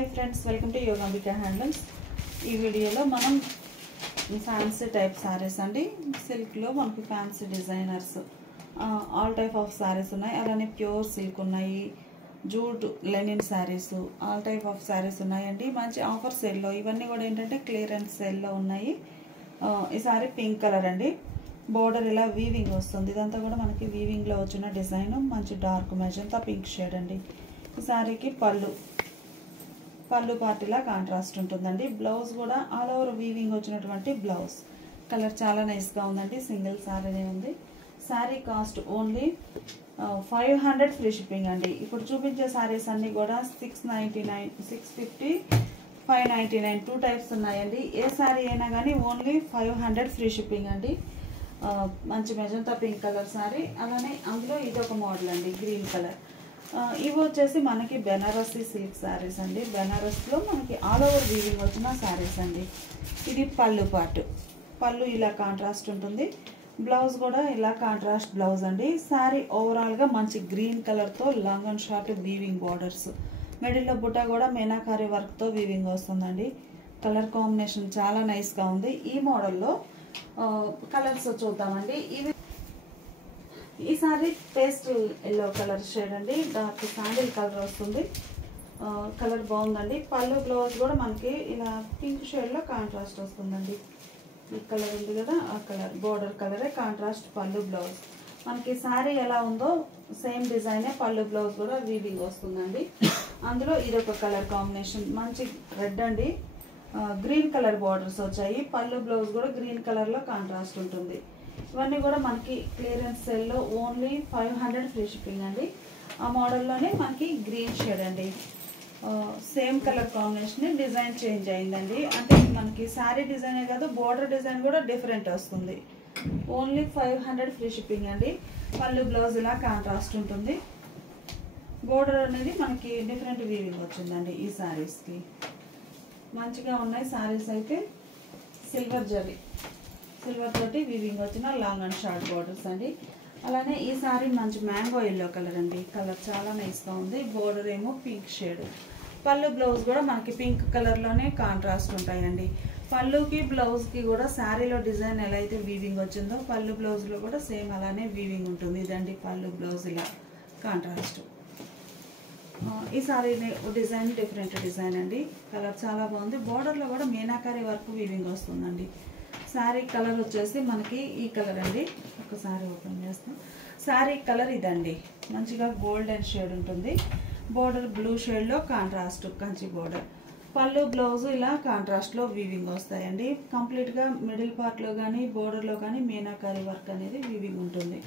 Hi friends, welcome to Yogambika handlooms. ఈ వీడియోలో మనం ఫ్యాన్సీ టైప్ సారీస్ అండి. సిల్క్లో మనకి fancy designers all type of saris ఉన్నాయి. అలానే ప్యూర్ సిల్క్ ఉన్నాయి, jute Lenin saris, all type of saris ఉన్నాయండి. మంచి ఆఫర్ సేల్లో ఇవన్నీ కూడా ఏంటంటే క్లియరెన్స్ సేల్లో ఉన్నాయి. ఈ సారీ పింక్ కలర్ అండి. బోర్డర్ ఇలా వీవింగ్ వస్తుంది. ఇదంతా కూడా మనకి వీవింగ్లో వచ్చిన డిజైన్. మంచి డార్క్ మెజంతా పింక్ షేడ్ అండి. ఈ సారీకి పళ్ళు పార్టీలా కాంట్రాస్ట్ ఉంటుందండి. బ్లౌజ్ కూడా ఆల్ ఓవర్ వీవింగ్ వచ్చినటువంటి బ్లౌజ్. కలర్ చాలా నైస్గా ఉందండి. సింగిల్ సారీనే ఉంది. Sari cost only 500 free shipping అండి. ఇప్పుడు చూపించే శారీస్ అన్నీ కూడా 699, 650, 599 టూ టైప్స్ ఉన్నాయండి. ఏ శారీ అయినా కానీ ఓన్లీ 500 ఫ్రీ షిప్పింగ్ అండి. మంచి మెజంతా పింక్ కలర్ శారీ. అలానే అందులో ఇదొక మోడల్ అండి, గ్రీన్ కలర్. ఇవి వచ్చేసి మనకి బెనారసీ సిల్క్ శారీస్ అండి. బెనారస్లో మనకి ఆల్ ఓవర్ వీవింగ్ వచ్చిన శారీస్ అండి. ఇది పళ్ళు పార్ట్. పళ్ళు ఇలా కాంట్రాస్ట్ ఉంటుంది. బ్లౌజ్ కూడా ఇలా కాంట్రాస్ట్ బ్లౌజ్ అండి. శారీ ఓవరాల్గా మంచి గ్రీన్ కలర్తో long and short weaving borders. మిడిల్లో బుట్ట కూడా మీనాకారి వర్క్తో వీవింగ్ వస్తుందండి. కలర్ కాంబినేషన్ చాలా నైస్గా ఉంది. ఈ మోడల్లో కలర్స్ చూద్దామండి. ఈ sari pastel yellow colour shade అండి. డార్క్ శాండిల్ కలర్ వస్తుంది. కలర్ బాగుందండి. పళ్ళు బ్లౌజ్ కూడా మనకి ఇలా పింక్ షేడ్లో కాంట్రాస్ట్ వస్తుందండి. ఈ కలర్ ఉంది కదా, ఆ కలర్ బోర్డర్ కలరే కాంట్రాస్ట్ పళ్ళు బ్లౌజ్. మనకి శారీ ఎలా ఉందో సేమ్ డిజైనే పళ్ళు బ్లౌజ్ కూడా వీవింగ్ వస్తుందండి. అందులో ఇదొక కలర్ కాంబినేషన్, మంచి రెడ్ అండి. గ్రీన్ కలర్ బార్డర్స్ వచ్చాయి. పళ్ళు బ్లౌజ్ కూడా గ్రీన్ కలర్లో కాంట్రాస్ట్ ఉంటుంది. ఇవన్నీ కూడా మనకి క్లియరెన్స్ సెల్లో ఓన్లీ 500 ఫ్రీ షిప్పింగ్ అండి. ఆ మోడల్లోనే మనకి గ్రీన్ షేడ్ అండి. Same colour combination, design change అయిందండి. అంటే మనకి శారీ డిజైనే కాదు, బోర్డర్ డిజైన్ కూడా డిఫరెంట్ వస్తుంది. ఓన్లీ 500 ఫ్రీ షిప్పింగ్ అండి. పళ్ళు బ్లౌజ్ ఇలా కాంట్రాస్ట్ ఉంటుంది. బోర్డర్ అనేది మనకి డిఫరెంట్ వీవింగ్ వచ్చిందండి. ఈ శారీస్కి మంచిగా ఉన్నాయి. శారీస్ అయితే సిల్వర్ తోటి వీవింగ్ వచ్చిన లాంగ్ అండ్ షార్ట్ బోర్డర్స్ అండి. అలానే ఈ సారీ మంచి మ్యాంగో ఎల్లో కలర్ అండి. కలర్ చాలా నైస్గా ఉంది. బోర్డర్ ఏమో పింక్ షేడ్. పళ్ళు బ్లౌజ్ కూడా మనకి పింక్ కలర్లోనే కాంట్రాస్ట్ ఉంటాయండి. పళ్ళుకి బ్లౌజ్కి కూడా శారీలో డిజైన్ ఎలా అయితే వీవింగ్ వచ్చిందో పళ్ళు బ్లౌజ్లో కూడా సేమ్ అలానే వీవింగ్ ఉంటుంది. ఇదండి పళ్ళు బ్లౌజ్ ఇలా కాంట్రాస్ట్. ఈ సారీ డిజైన్ డిఫరెంట్ డిజైన్ అండి. కలర్ చాలా బాగుంది. బోర్డర్లో కూడా మీనాకారి వర్క్ వీవింగ్ వస్తుందండి. శారీ కలర్ వచ్చేసి మనకి ఈ కలర్ అండి. ఒకసారి ఓపెన్ చేస్తాం. శారీ కలర్ ఇదండి. మంచిగా గోల్డెన్ షేడ్ ఉంటుంది. బోర్డర్ బ్లూ షేడ్లో కాంట్రాస్ట్ కంచి బోర్డర్. పళ్ళు బ్లౌజ్ ఇలా కాంట్రాస్ట్లో వీవింగ్ వస్తాయండి. కంప్లీట్గా మిడిల్ పార్ట్లో కానీ బోర్డర్లో కానీ మీనాకారి వర్క్ అనేది వీవింగ్ ఉంటుంది.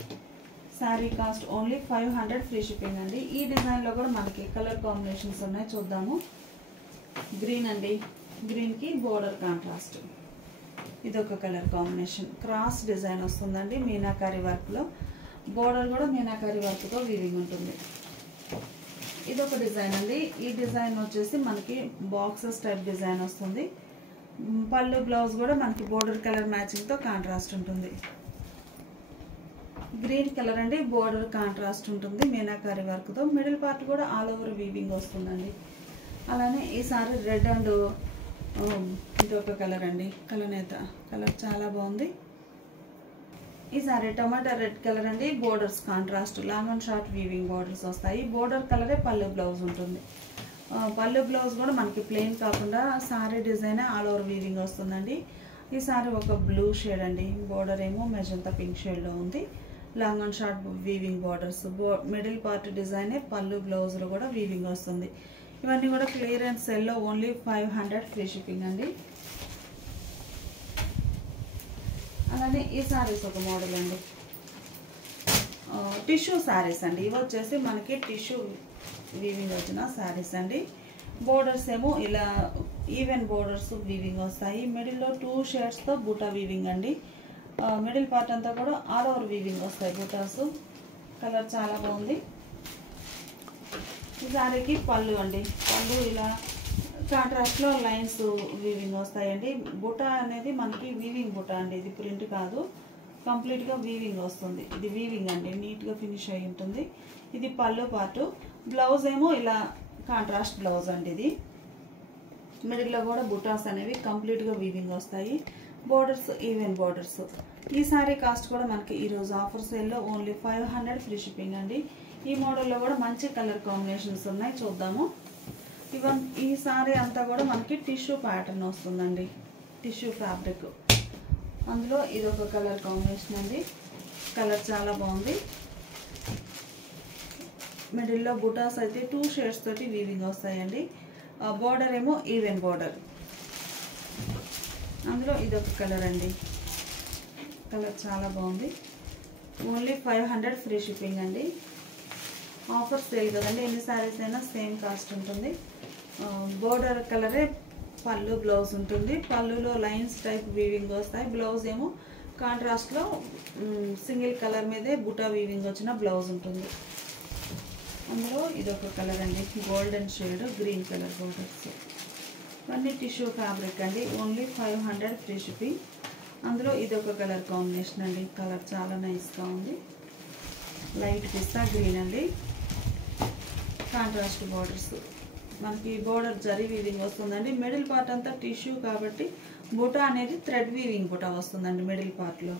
Sari cost only 500 free shipping అండి. ఈ డిజైన్లో కూడా మనకి కలర్ కాంబినేషన్స్ ఉన్నాయి, చూద్దాము. గ్రీన్ అండి. గ్రీన్కి బోర్డర్ కాంట్రాస్ట్. ఇదొక కలర్ కాంబినేషన్, క్రాస్ డిజైన్ వస్తుందండి మీనాకారి వర్క్లో. బోర్డర్ కూడా మీనాకారి వర్క్తో వీవింగ్ ఉంటుంది. ఇదొక డిజైన్ అండి. ఈ డిజైన్ వచ్చేసి మనకి బాక్సెస్ టైప్ డిజైన్ వస్తుంది. పళ్ళు బ్లౌజ్ కూడా మనకి బోర్డర్ కలర్ మ్యాచింగ్తో కాంట్రాస్ట్ ఉంటుంది. గ్రీన్ కలర్ అండి. బోర్డర్ కాంట్రాస్ట్ ఉంటుంది మీనాకారి వర్క్తో. మిడిల్ పార్ట్ కూడా ఆల్ ఓవర్ వీవింగ్ వస్తుందండి. అలానే ఈ సారీ రెడ్ అండ్ ఇంకొక కలర్ అండి, కలనేత కలర్ చాలా బాగుంది. ఈ సారీ టమాటా రెడ్ కలర్ అండి. Borders contrast long and short weaving borders వస్తాయి. బోర్డర్ కలరే పళ్ళు బ్లౌజ్ ఉంటుంది. పళ్ళు బ్లౌజ్ కూడా మనకి ప్లెయిన్ కాకుండా sari design all over weaving వస్తుందండి. ఈ సారీ ఒక బ్లూ షేడ్ అండి. బోర్డర్ ఏమో మెజంతా పింక్ షేడ్లో ఉంది. Long and short weaving borders. Middle part డిజైనే పళ్ళు బ్లౌజ్లో కూడా వీవింగ్ వస్తుంది. ఇవన్నీ కూడా క్లియరెన్స్ సెల్లో ఓన్లీ 500 ఫ్రీ షిప్పింగ్ అండి. అలానే ఈ శారీస్ ఒక మోడల్ అండి. టిష్యూ శారీస్ అండి. ఇవి వచ్చేసి మనకి టిష్యూ వీవింగ్ వచ్చిన శారీస్ అండి. బోర్డర్స్ ఏమో ఇలా ఈవెన్ బోర్డర్స్ వీవింగ్ వస్తాయి. మిడిల్లో 2 షేడ్స్తో బూటా వీవింగ్ అండి. మిడిల్ పార్ట్ అంతా కూడా ఆల్ ఓవర్ వీవింగ్ వస్తాయి బూటాస్. కలర్ చాలా బాగుంది. ఈ సారీకి పళ్ళు అండి. పళ్ళు ఇలా కాంట్రాస్ట్లో లైన్స్ వీవింగ్ వస్తాయండి. బుటా అనేది మనకి వీవింగ్ బుటా అండి. ఇది ప్రింట్ కాదు, కంప్లీట్గా వీవింగ్ వస్తుంది. ఇది వీవింగ్ అండి, నీట్గా ఫినిష్ అయి ఉంటుంది. ఇది పళ్ళు పార్టు. బ్లౌజ్ ఏమో ఇలా కాంట్రాస్ట్ బ్లౌజ్ అండి. ఇది మిడిల్లో కూడా బుటాస్ అనేవి కంప్లీట్గా వీవింగ్ వస్తాయి. Borders even borders. ఈ సారీ కాస్ట్ కూడా మనకి ఈరోజు ఆఫర్ సేల్లో ఓన్లీ 500 ఫ్రీ షిప్పింగ్ అండి. ఈ మోడల్లో కూడా మంచి కలర్ కాంబినేషన్స్ ఉన్నాయి, చూద్దాము. ఈ సారీ అంతా కూడా మనకి టిష్యూ ప్యాటర్న్ వస్తుందండి, టిష్యూ ఫ్యాబ్రిక్. అందులో ఇదొక కలర్ కాంబినేషన్ అండి. కలర్ చాలా బాగుంది. మిడిల్లో బుటాస్ అయితే 2 షేడ్స్ తోటి వీవింగ్ వస్తాయండి. బోర్డర్ ఏమో ఈవెన్ బోర్డర్. అందులో ఇదొక కలర్ అండి. కలర్ చాలా బాగుంది. ఓన్లీ 500 ఫ్రీ షిప్పింగ్ అండి. ఆఫర్ సేల్ కదండి, ఎన్ని సారీస్ అయినా సేమ్ కాస్ట్ ఉంటుంది. బోర్డర్ కలరే పళ్ళు బ్లౌజ్ ఉంటుంది. పళ్ళులో లైన్స్ టైప్ వీవింగ్ వస్తాయి. బ్లౌజ్ ఏమో కాంట్రాస్ట్లో సింగిల్ కలర్ మీదే బుటా వీవింగ్ వచ్చిన బ్లౌజ్ ఉంటుంది. అందులో ఇదొక కలర్ అండి, golden shade green colour borders. ఇవన్నీ టిష్యూ ఫ్యాబ్రిక్ అండి. Only 500 free shipping. అందులో ఇదొక కలర్ కాంబినేషన్ అండి. కలర్ చాలా నైస్గా ఉంది. లైట్ పిస్తా గ్రీన్ అండి. Contrast borders. మనకి బోర్డర్ జరీ వీవింగ్ వస్తుందండి. మిడిల్ పార్ట్ అంతా టిష్యూ కాబట్టి బుటా అనేది థ్రెడ్ వీవింగ్ బుటా వస్తుందండి మిడిల్ పార్ట్లో.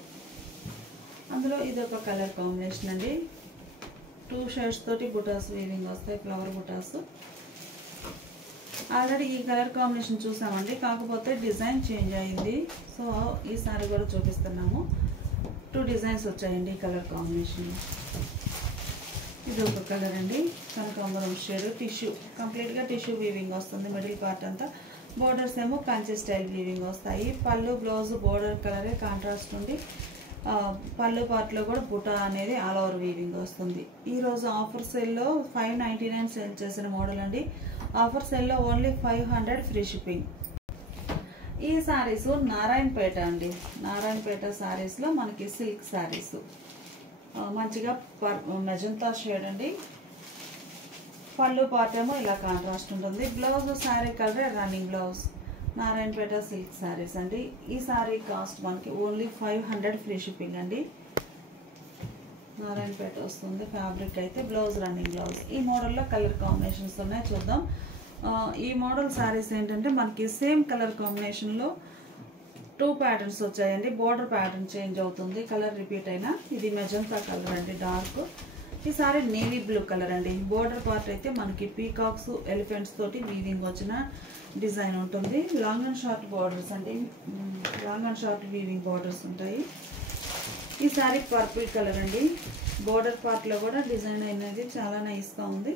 అందులో ఇదొక కలర్ కాంబినేషన్ అండి. 2 షేడ్స్ తోటి బుటాస్ వీవింగ్ వస్తాయి, ఫ్లవర్ బుటాస్. ఆల్రెడీ ఈ కలర్ కాంబినేషన్ చూసామండి, కాకపోతే డిజైన్ చేంజ్ అయింది. సో ఈ సారీ కూడా చూపిస్తున్నాము. 2 డిజైన్స్ వచ్చాయండి ఈ కలర్ కాంబినేషన్. ఇది ఒక కలర్ అండి, కనకాంబరం షేడ్. టిష్యూ కంప్లీట్గా టిష్యూ వీవింగ్ వస్తుంది మిడిల్ పార్ట్ అంతా. బోర్డర్స్ ఏమో కంచి స్టైల్ వీవింగ్ వస్తాయి. పళ్ళు బ్లౌజ్ బోర్డర్ కలరే కాంట్రాస్ట్ ఉంది. పళ్ళు పార్ట్లో కూడా బుటా అనేది ఆల్ ఓవర్ వీవింగ్ వస్తుంది. ఈరోజు ఆఫర్ సేల్లో 599 సేల్ చేసిన మోడల్ అండి. ఆఫర్ సేల్లో ఓన్లీ 500 ఫ్రీ షిప్పింగ్. ఈ సారీస్ నారాయణపేట అండి. నారాయణపేట సారీస్లో మనకి సిల్క్ సారీస్ మంచిగా మెజంతా షేడ్ అండి. పళ్ళు పార్ట్ ఏమో ఇలా కాంట్రాస్ట్ ఉంటుంది. బ్లౌజ్ సారీ కలరే running blouse. Narayanpet silk saris అండి. ఈ సారీ కాస్ట్ మనకి ఓన్లీ 500 ఫ్రీ షిప్పింగ్ అండి. నారాయణపేట వస్తుంది ఫ్యాబ్రిక్ అయితే. Blouse running blouse. ఈ మోడల్లో కలర్ కాంబినేషన్స్ ఉన్నాయి, చూద్దాం. ఈ మోడల్ సారీస్ ఏంటంటే మనకి సేమ్ కలర్ కాంబినేషన్లో 2 ప్యాటర్న్స్ వచ్చాయండి. బోర్డర్ ప్యాటర్న్ చేంజ్ అవుతుంది, కలర్ రిపీట్ అయినా. ఇది మెజంతా కలర్ అండి, డార్క్. ఈ సారీ నేవీ బ్లూ కలర్ అండి. బోర్డర్ పార్ట్ అయితే మనకి పీకాక్స్ ఎలిఫెంట్స్ తోటి వీవింగ్ వచ్చిన డిజైన్ ఉంటుంది. లాంగ్ అండ్ షార్ట్ బోర్డర్స్ అండి. Long and short weaving borders ఉంటాయి. ఈ సారీ పర్పుల్ కలర్ అండి. బోర్డర్ పార్ట్లో కూడా డిజైన్ అనేది చాలా నైస్గా ఉంది.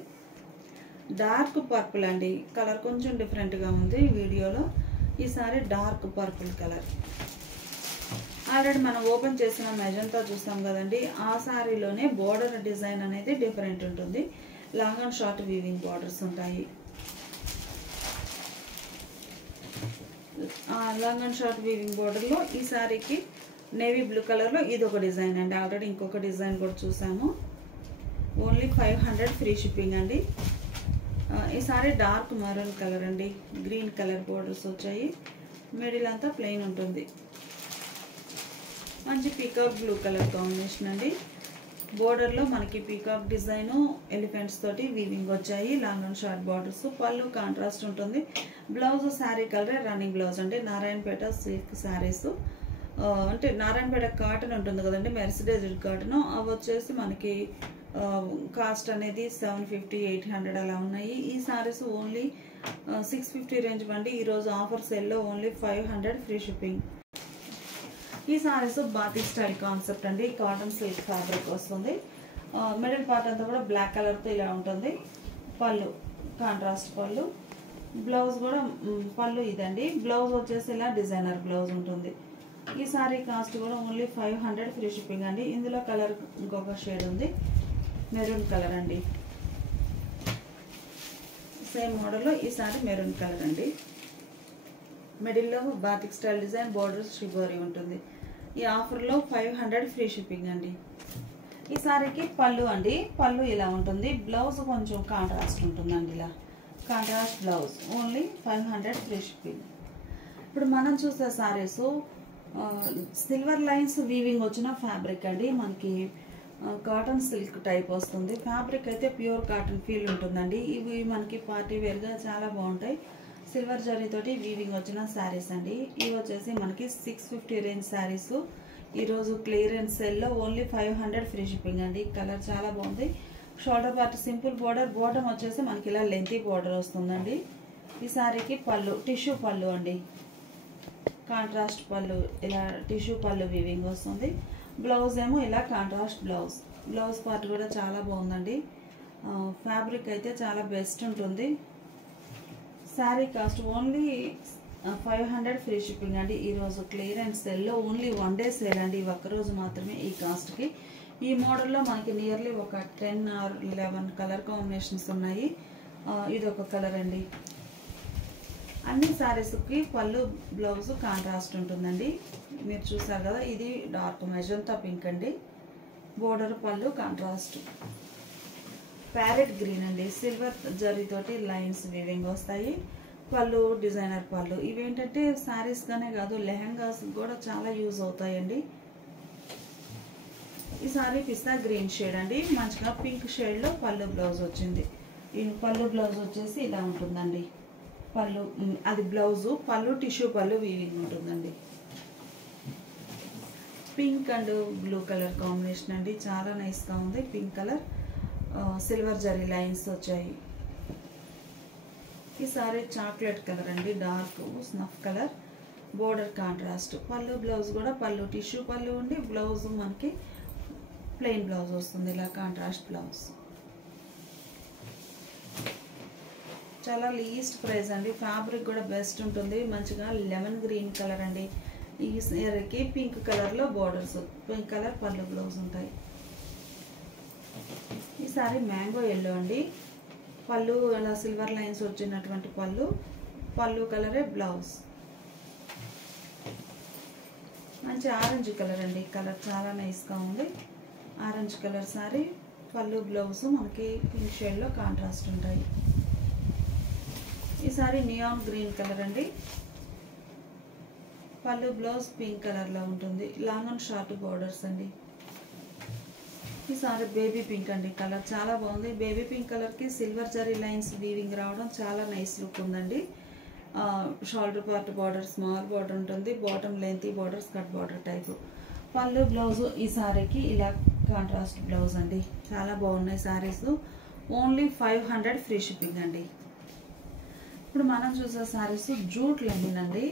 డార్క్ పర్పుల్ అండి. కలర్ కొంచెం డిఫరెంట్గా ఉంది వీడియోలో. ఈ sari dark purple colour. Already మనం ఓపెన్ చేసిన మెజంతా చూసాం కదండి, ఆ సారీలోనే బోర్డర్ డిజైన్ అనేది డిఫరెంట్ ఉంటుంది. Long and short weaving borders ఉంటాయి. లాంగ్ అండ్ షార్ట్ వీవింగ్ బోర్డర్లో ఈ సారీకి నేవీ బ్లూ కలర్లో ఇది ఒక డిజైన్ అండి. ఆల్రెడీ ఇంకొక డిజైన్ కూడా చూసాము. ఓన్లీ 500 ఫ్రీ షిప్పింగ్ అండి. ఈ సారీ డార్క్ మరూన్ కలర్ అండి. గ్రీన్ కలర్ బోర్డర్స్ వచ్చాయి. మిడిల్ అంతా ప్లెయిన్ ఉంటుంది. మంచి పీకాక్ బ్లూ కలర్ కాంబినేషన్ అండి. బోర్డర్లో మనకి పీకాక్ డిజైన్ ఎలిఫెంట్స్ తోటి వీవింగ్ వచ్చాయి. Long and short borders. పళ్ళు కాంట్రాస్ట్ ఉంటుంది. బ్లౌజ్ శారీ కలరే రన్నింగ్ బ్లౌజ్ అండి. నారాయణపేట సిల్క్ శారీస్ అంటే నారాయణపేట కాటన్ ఉంటుంది కదండి, మెర్సిడైజ్డ్ కాటన్. అవి వచ్చేసి మనకి కాస్ట్ అనేది 750, 800 అలా ఉన్నాయి. ఈ శారీస్ ఓన్లీ 650 రేంజ్ అండి. ఈరోజు ఆఫర్ సేల్లో ఓన్లీ 500 ఫ్రీ షిప్పింగ్. ఈ సారీస్ బాతిక్ స్టైల్ కాన్సెప్ట్ అండి. కాటన్ సిల్క్ ఫ్యాబ్రిక్ వస్తుంది. మిడిల్ పార్ట్ అంతా కూడా బ్లాక్ కలర్తో ఇలా ఉంటుంది. పళ్ళు కాంట్రాస్ట్ పళ్ళు. బ్లౌజ్ కూడా పళ్ళు ఇదండి. బ్లౌజ్ వచ్చేసి ఇలా డిజైనర్ బ్లౌజ్ ఉంటుంది. ఈ సారీ కాస్ట్ కూడా ఓన్లీ 500 ఫ్రీ షిప్పింగ్ అండి. ఇందులో కలర్ ఇంకొక షేడ్ ఉంది, మెరూన్ కలర్ అండి. సేమ్ మోడల్లో ఈ సారీ మెరూన్ కలర్ అండి. మిడిల్లో batik style design, borders shibori ఉంటుంది. ఈ ఆఫర్లో 500 ఫ్రీ షిప్పింగ్ అండి. ఈ సారీకి పళ్ళు అండి. పళ్ళు ఇలా ఉంటుంది. బ్లౌజ్ కొంచెం కాంట్రాస్ట్ ఉంటుందండి, ఇలా contrast blouse. Only 500 free shipping. ఇప్పుడు మనం చూసే సారీస్ సిల్వర్ లైన్స్ వీవింగ్ వచ్చిన ఫ్యాబ్రిక్ అండి. మనకి కాటన్ సిల్క్ టైప్ వస్తుంది. ఫ్యాబ్రిక్ అయితే ప్యూర్ కాటన్ ఫీల్ ఉంటుందండి. ఇవి మనకి పార్టీ వేర్గా చాలా బాగుంటాయి. సిల్వర్ జరీతోటి వీవింగ్ వచ్చిన శారీస్ అండి. ఇవి వచ్చేసి మనకి 650 రేంజ్ శారీస్. ఈరోజు క్లియరెన్స్ సెల్లో ఓన్లీ 500 ఫ్రీ షిప్పింగ్ అండి. కలర్ చాలా బాగుంది. Shoulder part simple border, bottom వచ్చేసి మనకి ఇలా లెంతీ బోర్డర్ వస్తుందండి. ఈ శారీకి పళ్ళు టిష్యూ పళ్ళు అండి, కాంట్రాస్ట్ పళ్ళు, ఇలా టిష్యూ పళ్ళు వీవింగ్ వస్తుంది. బ్లౌజ్ ఏమో ఇలా కాంట్రాస్ట్ బ్లౌజ్. బ్లౌజ్ పార్ట్ కూడా చాలా బాగుందండి. ఫ్యాబ్రిక్ అయితే చాలా బెస్ట్ ఉంటుంది. Sari cost only 500 free shipping అండి. ఈరోజు క్లియరెన్స్ సెల్లో ఓన్లీ 1 డే సేల్ అండి. ఒక్కరోజు మాత్రమే ఈ కాస్ట్కి. ఈ మోడల్లో మనకి నియర్లీ ఒక 10 or 11 కలర్ కాంబినేషన్స్ ఉన్నాయి. ఇది ఒక కలర్ అండి. అన్ని శారీస్కి పళ్ళు బ్లౌజ్ కాంట్రాస్ట్ ఉంటుందండి. మీరు చూసారు కదా, ఇది డార్క్ మెజంతా పింక్ అండి. బోర్డర్ పళ్ళు కాంట్రాస్ట్. ప్యారెట్ గ్రీన్ అండి, సిల్వర్ జరీతోటి లైన్స్ వీవింగ్ వస్తాయి. పళ్ళు డిజైనర్ పళ్ళు. ఇవేంటంటే శారీస్గానే కాదు, లెహంగాస్ కూడా చాలా యూజ్ అవుతాయండి. ఈ సారీ పిస్తా గ్రీన్ షేడ్ అండి, మంచిగా పింక్ షేడ్లో పళ్ళు బ్లౌజ్ వచ్చింది. ఈ పళ్ళు బ్లౌజ్ వచ్చేసి ఇలా ఉంటుందండి. పళ్ళు అది బ్లౌజు, పళ్ళు టిష్యూ పళ్ళు వీవింగ్ ఉంటుందండి. Pink and blue colour combination అండి, చాలా నైస్గా ఉంది. Pink colour, silver zari lines వచ్చాయి. ఈ సారీ చాక్లెట్ కలర్ అండి, dark snuff colour, border contrast. పళ్ళు బ్లౌజ్ కూడా పళ్ళు టిష్యూ పళ్ళు ఉండి బ్లౌజ్ మనకి ప్లెయిన్ బ్లౌజ్ వస్తుంది, ఇలా కాంట్రాస్ట్ బ్లౌజ్. చాలా లీస్ట్ ప్రైస్ అండి. ఫ్యాబ్రిక్ కూడా బెస్ట్ ఉంటుంది. మంచిగా లెమన్ గ్రీన్ కలర్ అండి. ఈ సారీకి పింక్ కలర్లో బోర్డర్స్, పింక్ కలర్ పళ్ళు బ్లౌజ్ ఉంటాయి. ఈ సారీ మ్యాంగో ఎల్లో అండి. పళ్ళు అలా సిల్వర్ లైన్స్ వచ్చినటువంటి పళ్ళు, పళ్ళు కలరే బ్లౌజ్. మంచి ఆరెంజ్ కలర్ అండి, కలర్ చాలా నైస్గా ఉంది. ఆరెంజ్ కలర్ సారీ, పళ్ళు బ్లౌజ్ మనకి పింక్ షేడ్లో కాంట్రాస్ట్ ఉంటాయి. ఈ సారీ నియాన్ గ్రీన్ కలర్ అండి. పళ్ళు బ్లౌజ్ పింక్ కలర్లో ఉంటుంది. లాంగ్ అండ్ షార్ట్ బోర్డర్స్ అండి. ఈ సారీ బేబీ పింక్ అండి, కలర్ చాలా బాగుంది. బేబీ పింక్ కలర్కి సిల్వర్ జరీ లైన్స్ వీవింగ్ రావడం చాలా నైస్ లుక్ ఉందండి. Shoulder part border small border ఉంటుంది. Bottom lengthy border, skirt border type. Pallu blouse ఈ సారీకి ఇలా కాంట్రాస్ట్ బ్లౌజ్ అండి. చాలా బాగున్నాయి శారీస్. ఓన్లీ 500 ఫ్రీ షిప్పింగ్ అండి. ఇప్పుడు మనం చూసే శారీస్ జూట్ లెనిన్ అండి.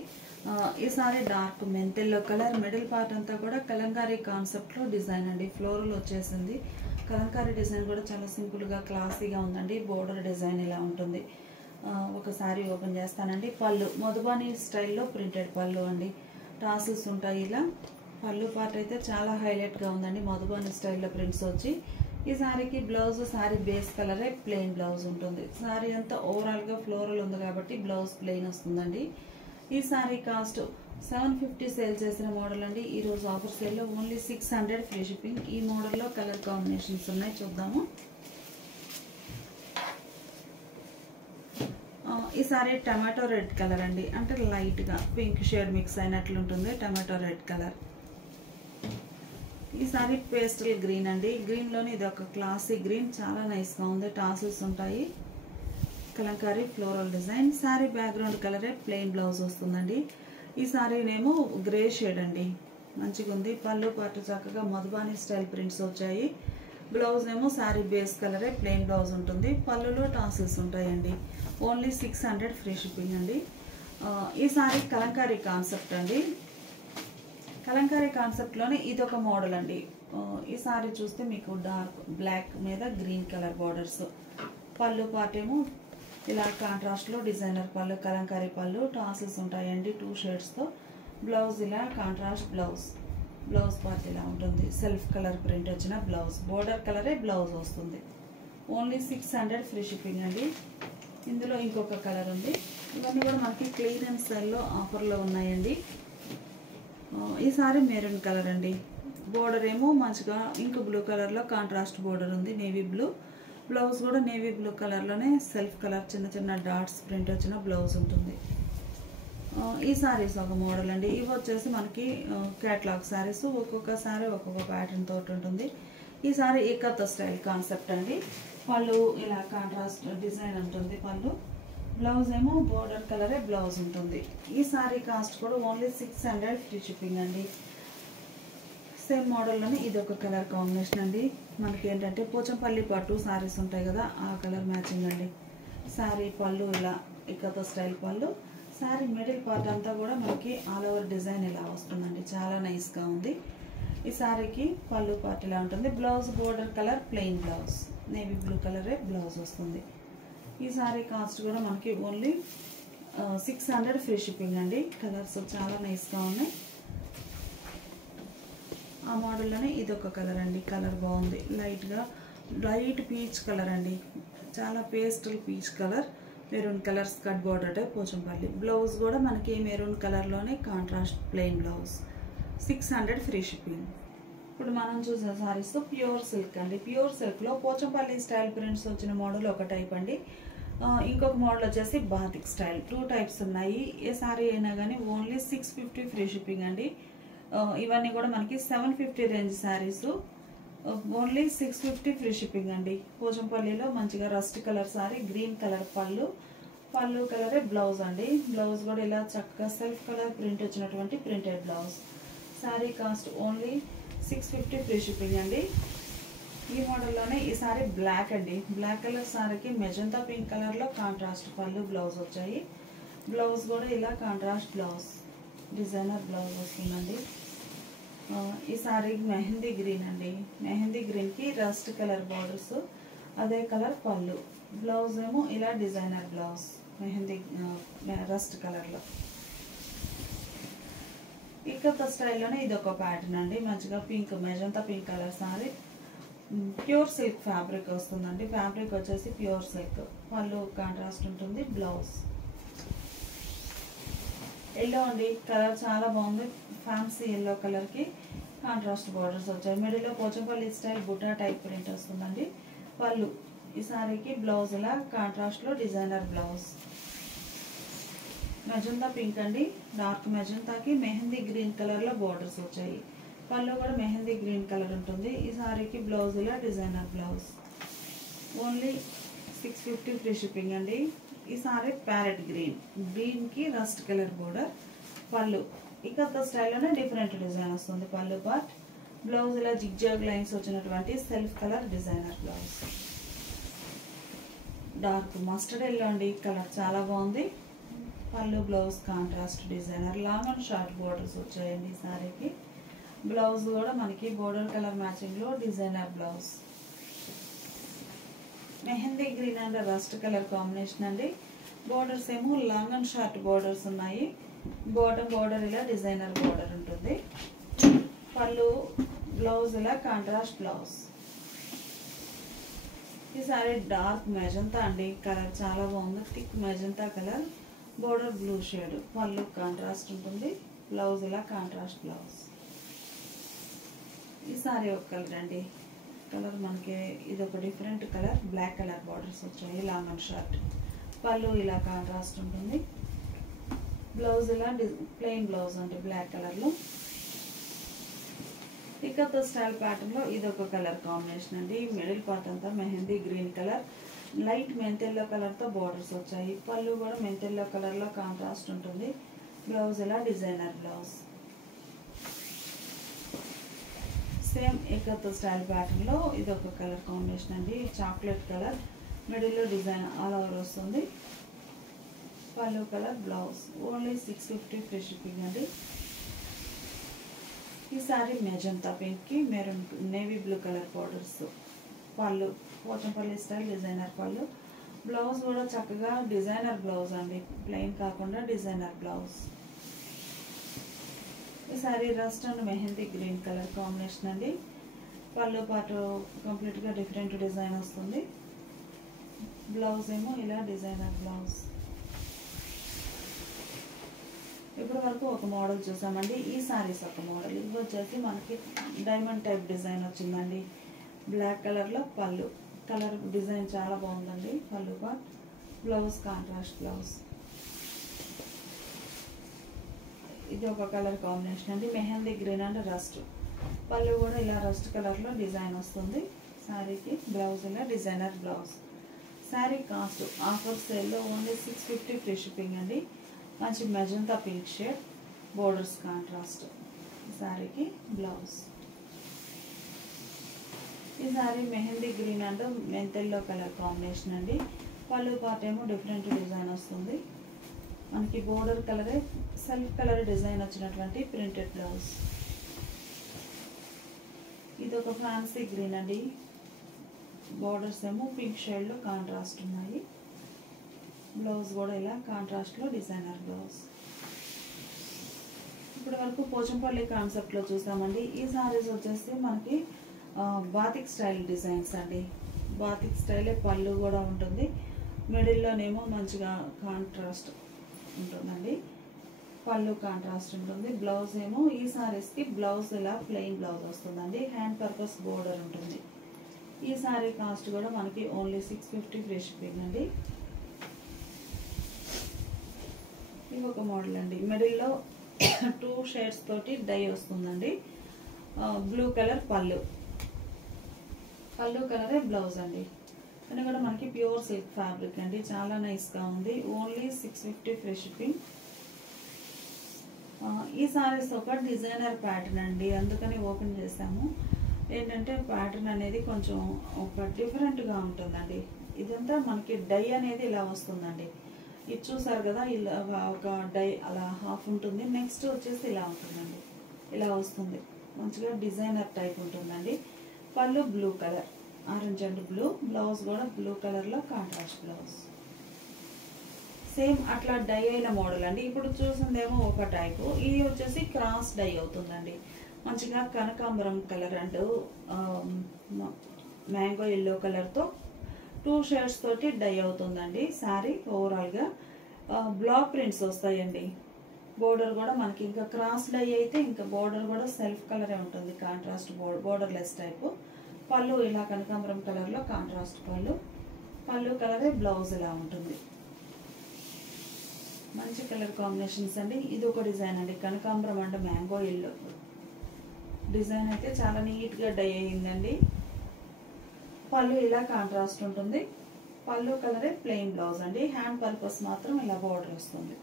ఈ సారీ డార్క్ మెంతెల్లో కలర్, మిడిల్ పార్ట్ అంతా కూడా కలంకారీ కాన్సెప్ట్లో డిజైన్ అండి. ఫ్లోరల్ వచ్చేసింది. కలంకారీ డిజైన్ కూడా చాలా సింపుల్గా క్లాసీగా ఉందండి. బోర్డర్ డిజైన్ ఇలా ఉంటుంది. ఒక సారీ ఓపెన్ చేస్తానండి. పళ్ళు మధుబాని స్టైల్లో ప్రింటెడ్ పళ్ళు అండి. టాసిల్స్ ఉంటాయి ఇలా. పళ్ళు పార్ట్ అయితే చాలా హైలైట్గా ఉందండి. మధుబాని స్టైల్లో ప్రింట్స్ వచ్చి. ఈ సారీకి బ్లౌజ్ సారీ బేస్ కలరే ప్లెయిన్ బ్లౌజ్ ఉంటుంది. సారీ అంతా ఓవరాల్గా ఫ్లోరల్ ఉంది కాబట్టి బ్లౌజ్ ప్లెయిన్ వస్తుందండి. ఈ సారీ కాస్ట్ 750 సేల్ చేసిన మోడల్ అండి. ఈరోజు ఆఫర్ సేల్లో ఓన్లీ 600 ఫ్రీ షిప్పింగ్. ఈ మోడల్లో కలర్ కాంబినేషన్స్ ఉన్నాయి, చూద్దాము. ఈ సారీ టమాటో రెడ్ కలర్ అండి, అంటే లైట్గా పింక్ షేడ్ మిక్స్ అయినట్లు ఉంటుంది. Tomato red colour. ఈ సారీ పేస్టల్ గ్రీన్ అండి. గ్రీన్లోని ఇది ఒక క్లాసీ గ్రీన్, చాలా నైస్గా ఉంది. టాసిల్స్ ఉంటాయి. Kalamkari floral design. Sorry background కలరే ప్లెయిన్ బ్లౌజ్ వస్తుందండి. ఈ సారీనేమో గ్రే షేడ్ అండి, మంచిగా ఉంది. పళ్ళు పాటు చక్కగా మధుబాని స్టైల్ ప్రింట్స్ వచ్చాయి. బ్లౌజ్ ఏమో సారీ బేస్ కలరే ప్లెయిన్ బ్లౌజ్ ఉంటుంది. పళ్ళులో టాసిల్స్ ఉంటాయండి. ఓన్లీ 600 ఫ్రీ షిప్పింగ్ అండి. ఈ సారీ కలంకారీ కాన్సెప్ట్ అండి. కలంకారీ కాన్సెప్ట్లోనే ఇదొక మోడల్ అండి. ఈ సారీ చూస్తే మీకు డార్క్ బ్లాక్ మీద గ్రీన్ కలర్ బార్డర్స్. పళ్ళు పార్ట్ ఏమో ఇలా కాంట్రాస్ట్లో డిజైనర్ పళ్ళు, కలంకారీ పళ్ళు, టాసిల్స్ ఉంటాయండి 2 షేడ్స్తో. బ్లౌజ్ ఇలా కాంట్రాస్ట్ బ్లౌజ్. బ్లౌజ్ పార్ట్ ఇలా ఉంటుంది. సెల్ఫ్ కలర్ ప్రింట్ వచ్చిన బ్లౌజ్. బోర్డర్ కలరే బ్లౌజ్ వస్తుంది. ఓన్లీ 600 ఫ్రీ షిప్పింగ్ అండి. ఇందులో ఇంకొక కలర్ ఉంది. ఇవన్నీ కూడా మనకి క్లియరెన్స్ సెల్లో ఆఫర్లో ఉన్నాయండి. ఈ సారీ మెరూన్ కలర్ అండి. బోర్డర్ ఏమో మంచిగా ఇంక్ బ్లూ కలర్లో కాంట్రాస్ట్ బోర్డర్ ఉంది, నేవీ బ్లూ. బ్లౌజ్ కూడా నేవీ బ్లూ కలర్లోనే సెల్ఫ్ కలర్ చిన్న చిన్న డాట్స్ ప్రింట్ వచ్చిన బ్లౌజ్ ఉంటుంది. ఈ సారీస్ ఒక మోడల్ అండి. ఇవి వచ్చేసి మనకి క్యాట్లాగ్ సారీస్. ఒక్కొక్క సారీ ఒక్కొక్క ప్యాటర్న్ తోటి ఉంటుంది. ఈ సారీ ఏకత్వ స్టైల్ కాన్సెప్ట్ అండి. పళ్ళు ఇలా కాంట్రాస్ట్ డిజైన్ ఉంటుంది. పళ్ళు బ్లౌజ్ ఏమో బోర్డర్ కలరే బ్లౌజ్ ఉంటుంది. ఈ సారీ కాస్ట్ కూడా ఓన్లీ 600 ఫ్రీ షిప్పింగ్ అండి. సేమ్ మోడల్లోనే ఇది ఒక కలర్ కాంబినేషన్ అండి. మనకి ఏంటంటే పోచంపల్లి పట్టు సారీస్ ఉంటాయి కదా, ఆ కలర్ మ్యాచింగ్ అండి. సారీ పళ్ళు ఇలా ఇక్కతో స్టైల్ పళ్ళు, సారీ మిడిల్ పార్ట్ అంతా కూడా మనకి ఆల్ ఓవర్ డిజైన్ ఇలా వస్తుందండి. చాలా నైస్గా ఉంది. ఈ సారీకి పళ్ళు పార్ట్ ఇలా ఉంటుంది. Blouse border colour plain blouse, navy blue కలరే బ్లౌజ్ వస్తుంది. ఈ సారీ కాస్ట్ కూడా మనకి ఓన్లీ 600 ఫ్రీ షిప్పింగ్ అండి. కలర్స్ చాలా నైస్గా ఉన్నాయి. ఆ మోడల్లోనే ఇది ఒక కలర్ అండి. కలర్ బాగుంది. లైట్ పీచ్ కలర్ అండి. చాలా pastel peach colour, maroon colour skirt border Pochampally. Blouse కూడా మనకి మెరూన్ కలర్లోనే contrast plain blouse. 600 free shipping. ఇప్పుడు మనం చూసిన సారీస్ ప్యూర్ సిల్క్ అండి. ప్యూర్ సిల్క్లో పోచంపల్లి స్టైల్ ప్రింట్స్ వచ్చిన మోడల్ ఒక టైప్ అండి. ఇంకొక మోడల్ వచ్చేసి బాతిక్ స్టైల్. 2 టైప్స్ ఉన్నాయి. ఏ సారీ అయినా కానీ ఓన్లీ 650 ఫ్రీ షిప్పింగ్ అండి. ఇవన్నీ కూడా మనకి 750 range saris. Only 650 free shipping అండి. పోచంపల్లిలో మంచిగా rust colour sorry, green colour పళ్ళు కలరే బ్లౌజ్ అండి. బ్లౌజ్ కూడా ఇలా చక్కగా సెల్ఫ్ కలర్ ప్రింట్ వచ్చినటువంటి printed blouse. Sorry cost only 650 free shipping అండి. ఈ మోడల్లోనే ఈ సారీ బ్లాక్ అండి. బ్లాక్ కలర్ సారీకి మెజంతా పింక్ కలర్లో కాంట్రాస్ట్ పళ్ళు బ్లౌజ్ వచ్చాయి. బ్లౌజ్ కూడా ఇలా కాంట్రాస్ట్ బ్లౌజ్, డిజైనర్ బ్లౌజ్ వస్తుందండి. ఈ సారీకి మెహందీ గ్రీన్ అండి. మెహందీ గ్రీన్కి రస్ట్ కలర్ బార్డర్స్, అదే కలర్ పళ్ళు. బ్లౌజ్ ఏమో ఇలా డిజైనర్ బ్లౌజ్ మెహందీ రస్ట్ కలర్లో. ఇక్కత స్టైల్లోనే ఇది ఒక ప్యాటర్న్ అండి. మంచిగా pink, magenta pink colour sorry. Pure silk fabric వస్తుందండి. ఫ్యాబ్రిక్ వచ్చేసి ప్యూర్ సిల్క్. పళ్ళు కాంట్రాస్ట్ ఉంటుంది. బ్లౌజ్ ఎల్లో అండి. కలర్ చాలా బాగుంది. ఫ్యాన్సీ ఎల్లో కలర్కి కాంట్రాస్ట్ బార్డర్స్ వచ్చాయి. మిడిల్లో Pochampally style Butta type print వస్తుందండి. పళ్ళు ఈ సారీకి బ్లౌజ్ ఇలా కాంట్రాస్ట్లో డిజైనర్ బ్లౌజ్. మెజంతా పింక్ అండి. డార్క్ మెజంతాకి మెహందీ గ్రీన్ కలర్లో బార్డర్స్ వచ్చాయి. పళ్ళు కూడా మెహందీ గ్రీన్ కలర్ ఉంటుంది. ఈ సారీకి బ్లౌజ్ ఇలా designer blouse. Only 650 free shipping అండి. ఈ సారీ ప్యారెట్ గ్రీన్కి రస్ట్ కలర్ బోర్డర్. పళ్ళు ఇక స్టైల్లోనే డిఫరెంట్ డిజైన్ వస్తుంది. పళ్ళు పార్ట్. బ్లౌజ్ ఇలా జిగ్జాగ్ లైన్స్ వచ్చినటువంటి self colour designer blouse. Dark mustard yellow అండి. కలర్ చాలా బాగుంది. Pallu blouse contrast designer long and short borders వచ్చాయండి. ఈ సారీకి బ్లౌజ్ కూడా మనకి బోర్డర్ కలర్ మ్యాచింగ్లో designer blouse. Mehndi green and rust colour combination అండి. బోర్డర్స్ ఏమో లాంగ్ అండ్ షార్ట్ బోర్డర్స్ ఉన్నాయి. బోర్డర్ ఇలా డిజైనర్ బోర్డర్ ఉంటుంది. పళ్ళు బ్లౌజ్ ఇలా కాంట్రాస్ట్ బ్లౌజ్. ఈ సారీ డార్క్ మెజంతా అండి. కలర్ చాలా బాగుంది. Thick magenta colour, border blue shade. Pallu contrast ఉంటుంది. బ్లౌజ్ ఇలా కాంట్రాస్ట్ బ్లౌజ్. ఈ సారీ ఒక కలర్ అండి. కలర్ మనకి ఇది ఒక different colour, black colour borders వచ్చాయి. Long and short. పళ్ళు ఇలా కాంట్రాస్ట్ ఉంటుంది. బ్లౌజ్ ఇలా ప్లెయిన్ బ్లౌజ్ అంటే బ్లాక్ కలర్లో. ఇక్కతో స్టైల్ ప్యాటర్న్లో ఇది ఒక కలర్ కాంబినేషన్ అండి. మిడిల్ పార్ట్ అంతా మెహందీ గ్రీన్ కలర్, లైట్ మెంతెల్లో కలర్తో బార్డర్స్ వచ్చాయి. పళ్ళు కూడా మెంతెల్లో కలర్లో కాంట్రాస్ట్ ఉంటుంది. బ్లౌజ్ ఇలా డిజైనర్ బ్లౌజ్. సేమ్ ఇక్కతో స్టైల్ ప్యాటర్న్లో ఇది ఒక కలర్ కాంబినేషన్ అండి. చాక్లెట్ కలర్, మిడిల్లో డిజైన్ ఆల్ ఓవర్ వస్తుంది. Pallu colour blouse. Only 650 free shipping అండి. ఈ సారీ మెజంతా పింక్కి maroon navy blue colour borders. Pallu Pochampally style designer pallu. Blouse కూడా చక్కగా డిజైనర్ బ్లౌజ్ అండి. ప్లెయిన్ కాకుండా డిజైనర్ బ్లౌజ్. ఈ sari rust and mehndi green colour combination అండి. పళ్ళు పాటు కంప్లీట్గా డిఫరెంట్ డిజైన్ వస్తుంది. బ్లౌజ్ ఏమో ఇలా డిజైనర్ బ్లౌజ్. ఇప్పటి వరకు ఒక మోడల్ చూసామండి. ఈ సారీస్ ఒక మోడల్. ఇది వచ్చేసి మనకి డైమండ్ టైప్ డిజైన్ వచ్చిందండి. బ్లాక్ కలర్లో పళ్ళు. కలర్ డిజైన్ చాలా బాగుందండి. పళ్ళు పార్ట్. Blouse contrast blouse. ఇది ఒక కలర్ కాంబినేషన్ అండి. Mehndi green and rust. పళ్ళు కూడా ఇలా రస్ట్ కలర్లో డిజైన్ వస్తుంది. సారీకి బ్లౌజ్ ఇలా designer blouse. Sari cost offer సేల్లో ఓన్లీ 650 ఫ్రీ షిప్పింగ్ అండి. మంచి magenta pink shade, borders contrast. శారీకి బ్లౌజ్. ఈ శారీ మెహందీ గ్రీన్ అండ్ మెంతెల్లో కలర్ కాంబినేషన్ అండి. పళ్ళు పార్ట్ ఏమో డిఫరెంట్ డిజైన్ వస్తుంది. మనకి బోర్డర్ కలరే సెల్ఫ్ కలర్ డిజైన్ వచ్చినటువంటి ప్రింటెడ్ బ్లౌజ్. ఇది ఒక ఫ్యాన్సీ గ్రీన్ అండి. బోర్డర్స్ ఏమో పింక్ షేడ్లో కాంట్రాస్ట్ ఉన్నాయి. బ్లౌజ్ కూడా ఇలా కాంట్రాస్ట్లో డిజైనర్ బ్లౌజ్. ఇప్పటి వరకు పోచంపల్లి కాన్సెప్ట్లో చూసామండి. ఈ సారీస్ వచ్చేసి మనకి బాతిక్ స్టైల్ డిజైన్స్ అండి. బాతిక్ స్టైలే పళ్ళు కూడా ఉంటుంది. మిడిల్లోనేమో మంచిగా కాంట్రాస్ట్ ఉంటుందండి. పళ్ళు కాంట్రాస్ట్ ఉంటుంది. బ్లౌజ్ ఏమో ఈ సారీస్కి బ్లౌజ్ ఇలా ప్లెయిన్ బ్లౌజ్ వస్తుందండి. హ్యాండ్ పర్పస్ బోర్డర్ ఉంటుంది. ఈ సారీ కాస్ట్ కూడా మనకి ఓన్లీ 650 ఫ్రీ షిప్పింగ్ అండి. ఇది ఒక మోడల్ అండి. మిడిల్లో 2 షేడ్స్ తోటి డై వస్తుందండి. బ్లూ కలర్ పళ్ళు కలరే బ్లౌజ్ అండి. కానీ కూడా మనకి ప్యూర్ సిల్క్ ఫ్యాబ్రిక్ అండి. చాలా నైస్గా ఉంది. Only 650 free shipping. ఈ సారీస్ ఒక డిజైనర్ ప్యాటర్న్ అండి, అందుకని ఓపెన్ చేసాము. ఏంటంటే ప్యాటర్న్ అనేది కొంచెం ఒక డిఫరెంట్గా ఉంటుందండి. ఇదంతా మనకి డై అనేది ఇలా వస్తుందండి. ఇది చూసారు కదా, ఇలా ఒక డై అలా హాఫ్ ఉంటుంది. నెక్స్ట్ వచ్చేసి ఇలా ఉంటుందండి. ఇలా వస్తుంది. మంచిగా డిజైనర్ టైప్ ఉంటుందండి. పళ్ళు blue colour, orange and blue. Blouse కూడా బ్లూ కలర్లో కాంట్రాస్ట్ బ్లౌజ్. సేమ్ అట్లా డై అయిన మోడల్ అండి. ఇప్పుడు చూసిందేమో ఒక టైపు. ఇది వచ్చేసి క్రాస్ డై అవుతుందండి. మంచిగా కనకాంబరం కలర్ అండ్ మ్యాంగో ఎల్లో కలర్తో 2 షేడ్స్ తోటి డై అవుతుందండి. శారీ ఓవరాల్గా బ్లాక్ ప్రింట్స్ వస్తాయండి. బోర్డర్ కూడా మనకి ఇంకా క్రాస్ డై అయితే ఇంకా బోర్డర్ కూడా సెల్ఫ్ కలరే ఉంటుంది. Contrast borderless type. పళ్ళు ఇలా కనకాంబరం కలర్లో కాంట్రాస్ట్ పళ్ళు కలరే బ్లౌజ్ ఇలా ఉంటుంది. మంచి కలర్ కాంబినేషన్స్ అండి. ఇది ఒక డిజైన్ అండి. కనకాంబరం అంటే మ్యాంగో ఎల్లో డిజైన్ అయితే చాలా నీట్గా డై అయ్యిందండి. పళ్ళు ఇలా కాంట్రాస్ట్ ఉంటుంది. పళ్ళు కలరే ప్లెయిన్ బ్లౌజ్ అండి. హ్యాండ్ పర్పస్ మాత్రం ఇలా బోర్డర్ వస్తుంది.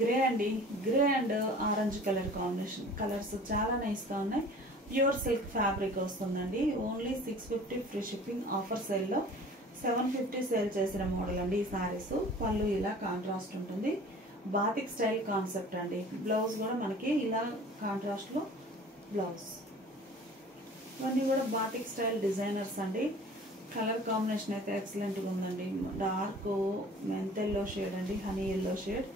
గ్రే అండి. Grey and orange colour combination. Colours చాలా నైస్గా ఉన్నాయి. ప్యూర్ సిల్క్ ఫ్యాబ్రిక్ వస్తుందండి. Only 650 free shipping. ఆఫర్ సేల్లో 750 సేల్ చేసిన మోడల్ అండి ఈ సారీస్. పళ్ళు ఇలా కాంట్రాస్ట్ ఉంటుంది. బాతిక్ స్టైల్ కాన్సెప్ట్ అండి. బ్లౌజ్ కూడా మనకి ఇలా కాంట్రాస్ట్లో బ్లౌజ్. ఇవన్నీ కూడా బాతిక్ స్టైల్ డిజైనర్స్ అండి. కలర్ కాంబినేషన్ అయితే ఎక్సలెంట్గా ఉందండి. డార్క్ మెంతెల్లో షేడ్ అండి, honey yellow shade,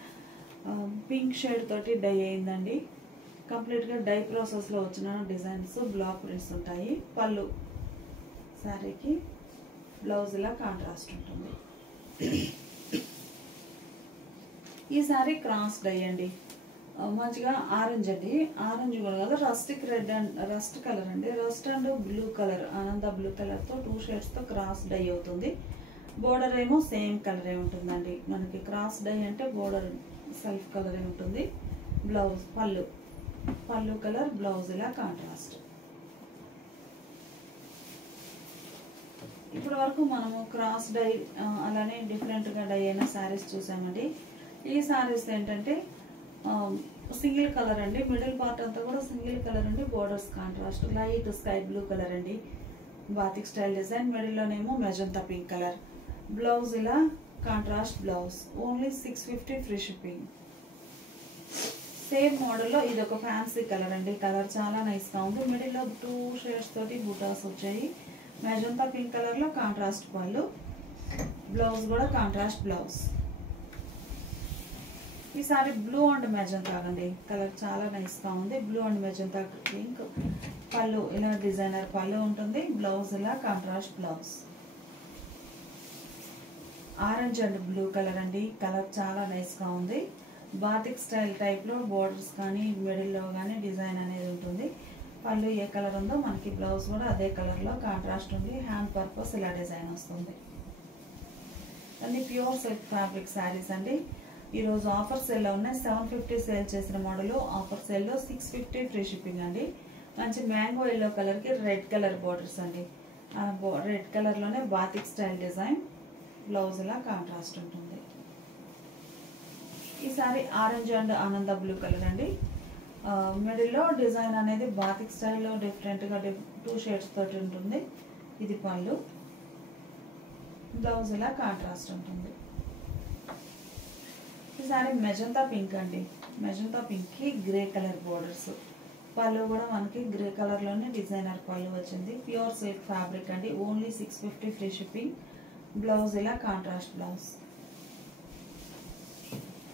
pink shade తోటి డై అయిందండి. కంప్లీట్గా డై ప్రాసెస్లో వచ్చిన డిజైన్స్, బ్లాక్ ప్రింట్స్ ఉంటాయి. పళ్ళు శారీకి బ్లౌజ్ ఇలా కాంట్రాస్ట్ ఉంటుంది. ఈ శారీ క్రాస్ డై అండి. మంచిగా ఆరెంజ్ అండి. ఆరెంజ్ కూడా కాదు, rustic red and rust colour అండి. రస్ట్ అండ్ బ్లూ కలర్, ఆనంద బ్లూ కలర్తో 2 షేడ్స్తో క్రాస్ డై అవుతుంది. బోర్డర్ ఏమో సేమ్ కలరే ఉంటుందండి. మనకి క్రాస్ డై అంటే బోర్డర్ సెల్ఫ్ కలరే ఉంటుంది. బ్లౌజ్ పళ్ళు కలర్, బ్లౌజ్ ఇలా కాంట్రాస్ట్. ఇప్పటి వరకు మనము క్రాస్ డై అలానే డిఫరెంట్గా డై అయిన శారీస్ చూసామండి. ఈ శారీస్ ఏంటంటే సింగిల్ కలర్ అండి. మిడిల్ పార్ట్ అంతా కూడా సింగిల్ కలర్ అండి. Borders contrast light sky blue colour అండి. Batik style design. మిడిల్లోనేమో మెజంతా పింక్ కలర్. బ్లౌజ్ ఇలా contrast blouse. Only 650 free shipping. Same మోడల్లో ఇది ఒక ఫ్యాన్సీ కలర్ అండి. కలర్ చాలా నైస్గా ఉంది. మిడిల్లో 2 షేడ్స్ తోటి బూటాస్ వచ్చాయి. మెజంతా పింక్ కలర్లో కాంట్రాస్ట్ పళ్ళు. బ్లౌజ్ కూడా కాంట్రాస్ట్ బ్లౌజ్. ఈసారి బ్లూ అండ్ మెజంతా అండి. కలర్ చాలా నైస్గా ఉంది. Blue and magenta pink. పళ్ళు ఇలా డిజైనర్ పళ్ళు ఉంటుంది. బ్లౌజ్ ఇలా contrast blouse. Orange and blue colour అండి. కలర్ చాలా నైస్గా ఉంది. బాతిక్ స్టైల్ టైప్లో బోర్డర్స్ కానీ మిడిల్లో కానీ డిజైన్ అనేది ఉంటుంది. పళ్ళు ఏ కలర్ ఉందో మనకి బ్లౌజ్ కూడా అదే కలర్లో కాంట్రాస్ట్ ఉంది. హ్యాండ్ పర్పస్ ఇలా డిజైన్ వస్తుంది. అన్ని ప్యూర్ సిల్క్ ఫ్యాబ్రిక్ శారీస్ అండి. ఈరోజు ఆఫర్ సేల్లో ఉన్నాయి. 750 సేల్ చేసిన మోడల్ ఆఫర్ సేల్లో 650 ఫ్రీ షిప్పింగ్ అండి. మంచి మ్యాంగో ఎల్లో కలర్కి రెడ్ కలర్ బోర్డర్స్ అండి. రెడ్ కలర్లోనే బాతిక్ స్టైల్ డిజైన్, బ్లౌజ్ ఇలా కాంట్రాస్ట్ ఉంటుంది. ఈ సారీ ఆరెంజ్ అండ్ ఆనంద బ్లూ కలర్ అండి. మిడిల్లో డిజైన్ అనేది బాతిక్ స్టైల్లో డిఫరెంట్గా 2 షేడ్స్ తోటి ఉంటుంది. ఇది పళ్ళు, బ్లౌజ్ ఇలా కాంట్రాస్ట్ ఉంటుంది. ఈ సారీ మెజంతా పింక్ అండి. మెజంతా పింక్కి గ్రే కలర్ బోర్డర్స్. పళ్ళు కూడా మనకి గ్రే కలర్లోనే డిజైనర్ పళ్ళు వచ్చింది. ప్యూర్ సిల్క్ ఫ్యాబ్రిక్ అండి. Only 650 free shipping. బ్లౌజ్ ఇలా కాంట్రాస్ట్ బ్లౌజ్.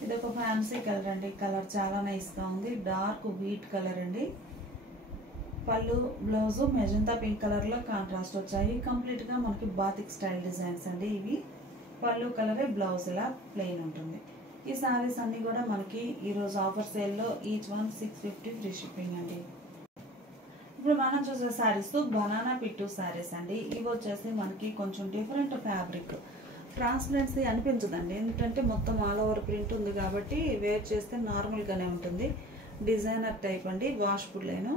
ఇది ఒక ఫ్యాన్సీ కలర్ అండి. కలర్ చాలా నైస్గా ఉంది. డార్క్ వీట్ కలర్ అండి. పళ్ళు బ్లౌజ్ మెజంతా పింక్ కలర్లో కాంట్రాస్ట్ వచ్చాయి. కంప్లీట్గా మనకి బాతిక్ స్టైల్ డిజైన్స్ అండి ఇవి. పళ్ళు కలరే, బ్లౌజ్ ఇలా ప్లెయిన్ ఉంటుంది. ఈ శారీస్ అన్నీ కూడా మనకి ఈరోజు ఆఫర్ సేల్లో ఈచ్ వన్ 650 ఫ్రీ షిప్పింగ్ అండి. ఇప్పుడు మనం చూసే శారీస్ బనానా పిట్టు శారీస్ అండి. ఇవి వచ్చేసి మనకి కొంచెం డిఫరెంట్ ఫ్యాబ్రిక్, ట్రాన్స్పరెన్సీ అనిపించదండి. ఎందుకంటే మొత్తం ఆల్ ఓవర్ ప్రింట్ ఉంది కాబట్టి వేర్ చేస్తే నార్మల్గానే ఉంటుంది. డిజైనర్ టైప్ అండి. వాష్బుల్ లైన్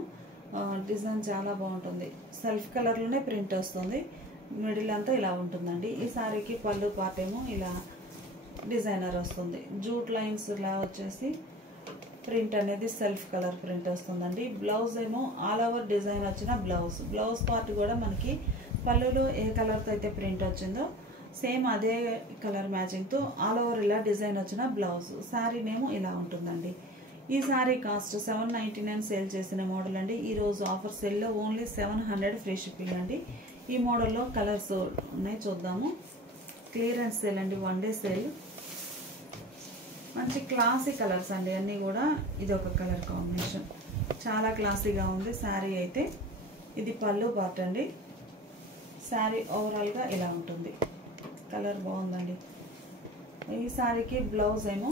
డిజైన్ చాలా బాగుంటుంది. సెల్ఫ్ కలర్లోనే ప్రింట్ వస్తుంది. మిడిల్ అంతా ఇలా ఉంటుందండి. ఈ శారీకి పళ్ళు పార్ట్ ఏమో ఇలా డిజైనర్ వస్తుంది. జూట్ లైన్స్ ఇలా వచ్చేసి ప్రింట్ అనేది సెల్ఫ్ కలర్ ప్రింట్ వస్తుందండి. బ్లౌజ్ ఏమో ఆల్ ఓవర్ డిజైన్ వచ్చిన బ్లౌజ్. బ్లౌజ్ పార్ట్ కూడా మనకి పళ్ళులో ఏ కలర్తో అయితే ప్రింట్ వచ్చిందో సేమ్ అదే కలర్ మ్యాచింగ్తో ఆల్ ఓవర్ ఇలా డిజైన్ వచ్చిన బ్లౌజ్. శారీ నేమో ఇలా ఉంటుందండి. ఈ శారీ కాస్ట్ 799 సేల్ చేసిన మోడల్ అండి. ఈరోజు ఆఫర్ సేల్లో ఓన్లీ 700 ఫ్రీ షిప్పింగ్ అండి. ఈ మోడల్లో కలర్స్ ఉన్నాయి, చూద్దాము. క్లియరెన్స్ సేల్ అండి, 1 డే సేల్. మంచి క్లాసీ కలర్స్ అండి అన్నీ కూడా. ఇది ఒక కలర్ కాంబినేషన్ చాలా క్లాసీగా ఉంది శారీ అయితే. ఇది పళ్ళు పార్ట్ అండి. శారీ ఓవరాల్గా ఇలా ఉంటుంది. కలర్ బాగుందండి. ఈ శారీకి బ్లౌజ్ ఏమో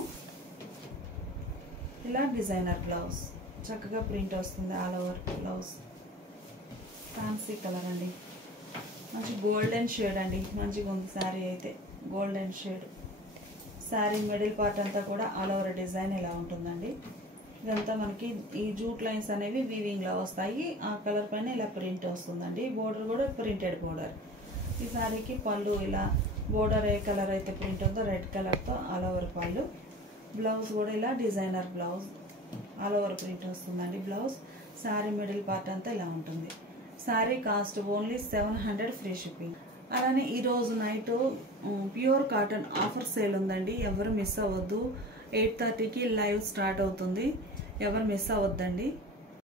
ఇలా డిజైనర్ బ్లౌజ్, చక్కగా ప్రింట్ వస్తుంది all over blouse. Fancy colour అండి. మంచి గోల్డెన్ షేడ్ అండి. మంచిగా ఉంది శారీ అయితే. Golden shade. Sari middle part అంతా కూడా ఆల్ ఓవర్ డిజైన్ ఇలా ఉంటుందండి. ఇదంతా మనకి ఈ జూట్ లైన్స్ అనేవి వీవింగ్లో వస్తాయి. ఆ కలర్ పైన ఇలా ప్రింట్ వస్తుందండి. బోర్డర్ కూడా ప్రింటెడ్ బోర్డర్. ఈ శారీకి పళ్ళు ఇలా బోర్డర్ ఏ కలర్ అయితే ప్రింట్ ఉందో రెడ్ కలర్తో ఆల్ ఓవర్ పళ్ళు. బ్లౌజ్ కూడా ఇలా designer blouse, all over print వస్తుందండి బ్లౌజ్. శారీ మిడిల్ పార్ట్ అంతా ఇలా ఉంటుంది. Sari cost only 700 free shipping. అలానే ఈరోజు night pure cotton offer sale ఉందండి. ఎవరు మిస్ అవ్వద్దు. 8:30కి లైవ్ స్టార్ట్ అవుతుంది. ఎవరు మిస్ అవ్వద్దండి.